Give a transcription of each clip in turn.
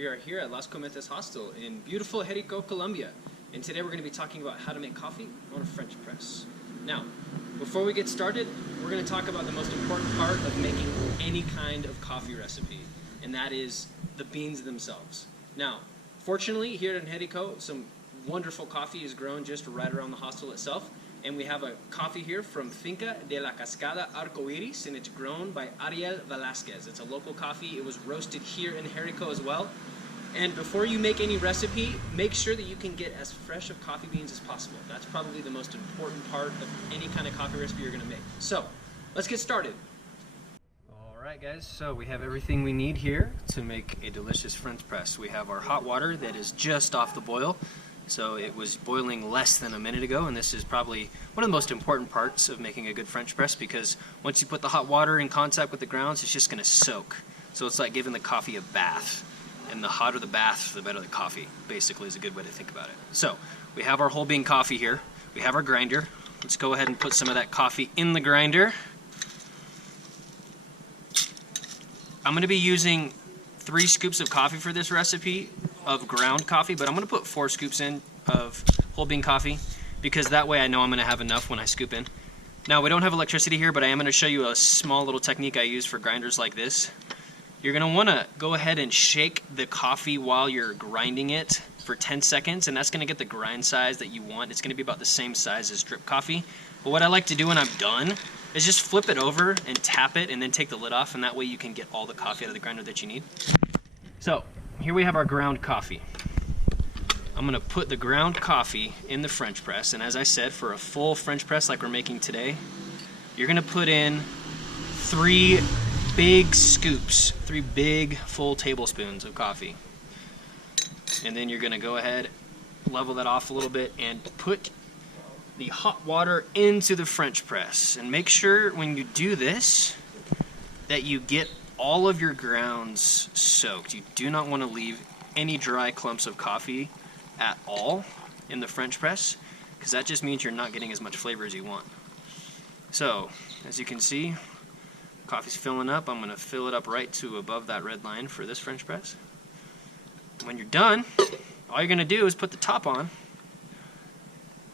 We are here at Las Cometas Hostel in beautiful Jerico, Colombia. And today we're going to be talking about how to make coffee on a French press. Now, before we get started, we're going to talk about the most important part of making any kind of coffee recipe, and that is the beans themselves. Now, fortunately, here in Jerico, some wonderful coffee is grown just right around the hostel itself, and we have a coffee here from Finca de la Cascada Arcoiris, and it's grown by Ariel Velasquez. It's a local coffee. It was roasted here in Jerico as well. And before you make any recipe, make sure that you can get as fresh of coffee beans as possible. That's probably the most important part of any kind of coffee recipe you're going to make. So, let's get started. Alright guys, so we have everything we need here to make a delicious French press. We have our hot water that is just off the boil. So it was boiling less than a minute ago, and this is probably one of the most important parts of making a good French press, because once you put the hot water in contact with the grounds, it's just going to soak. So it's like giving the coffee a bath. And the hotter the bath, the better the coffee, basically, is a good way to think about it. So, we have our whole bean coffee here. We have our grinder. Let's go ahead and put some of that coffee in the grinder. I'm going to be using 3 scoops of coffee for this recipe of ground coffee, but I'm going to put 4 scoops in of whole bean coffee, because that way I know I'm going to have enough when I scoop in. Now, we don't have electricity here, but I am going to show you a small little technique I use for grinders like this. You're going to want to go ahead and shake the coffee while you're grinding it for 10 seconds, and that's going to get the grind size that you want. It's going to be about the same size as drip coffee. But what I like to do when I'm done is just flip it over and tap it and then take the lid off, and that way you can get all the coffee out of the grinder that you need. So, here we have our ground coffee. I'm going to put the ground coffee in the French press, and as I said, for a full French press like we're making today, you're going to put in 3 big scoops, 3 big full tablespoons of coffee. And then you're going to go ahead, level that off a little bit, and put the hot water into the French press. And make sure when you do this that you get all of your grounds soaked. You do not want to leave any dry clumps of coffee at all in the French press, because that just means you're not getting as much flavor as you want. So, as you can see, coffee's filling up. I'm going to fill it up right to above that red line for this French press. When you're done, all you're going to do is put the top on,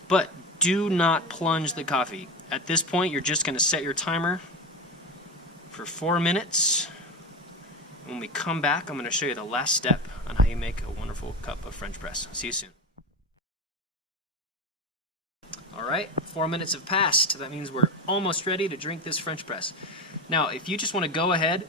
but do not plunge the coffee. At this point, you're just going to set your timer for 4 minutes. When we come back, I'm going to show you the last step on how you make a wonderful cup of French press. See you soon. Alright, 4 minutes have passed. That means we're almost ready to drink this French press. Now, if you just want to go ahead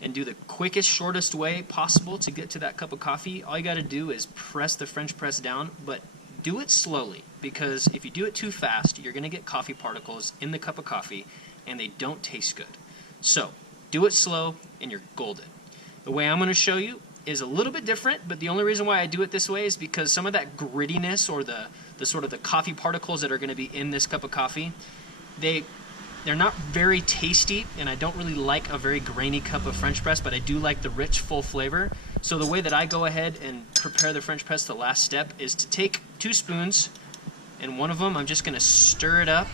and do the quickest, shortest way possible to get to that cup of coffee, all you got to do is press the French press down, but do it slowly, because if you do it too fast, you're going to get coffee particles in the cup of coffee, and they don't taste good. So, do it slow, and you're golden. The way I'm going to show you is a little bit different, but the only reason why I do it this way is because some of that grittiness, or the sort of the coffee particles that are going to be in this cup of coffee, they're not very tasty, and I don't really like a very grainy cup of French press, but I do like the rich, full flavor. So the way that I go ahead and prepare the French press, the last step, is to take 2 spoons, and one of them I'm just going to stir it up.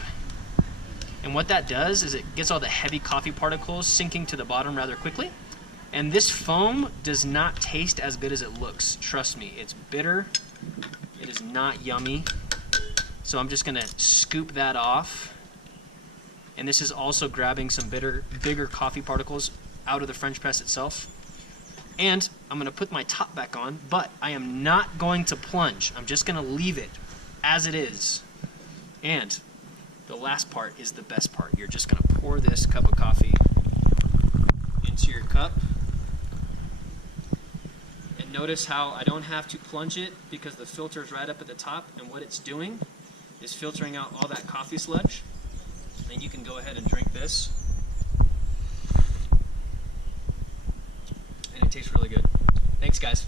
And what that does is it gets all the heavy coffee particles sinking to the bottom rather quickly. And this foam does not taste as good as it looks. Trust me, it's bitter. It is not yummy. So I'm just going to scoop that off. And this is also grabbing some bigger coffee particles out of the French press itself. And I'm going to put my top back on, but I am not going to plunge. I'm just going to leave it as it is. And the last part is the best part. You're just going to pour this cup of coffee into your cup. And notice how I don't have to plunge it, because the filter is right up at the top, and what it's doing is filtering out all that coffee sludge. And you can go ahead and drink this. And it tastes really good. Thanks, guys.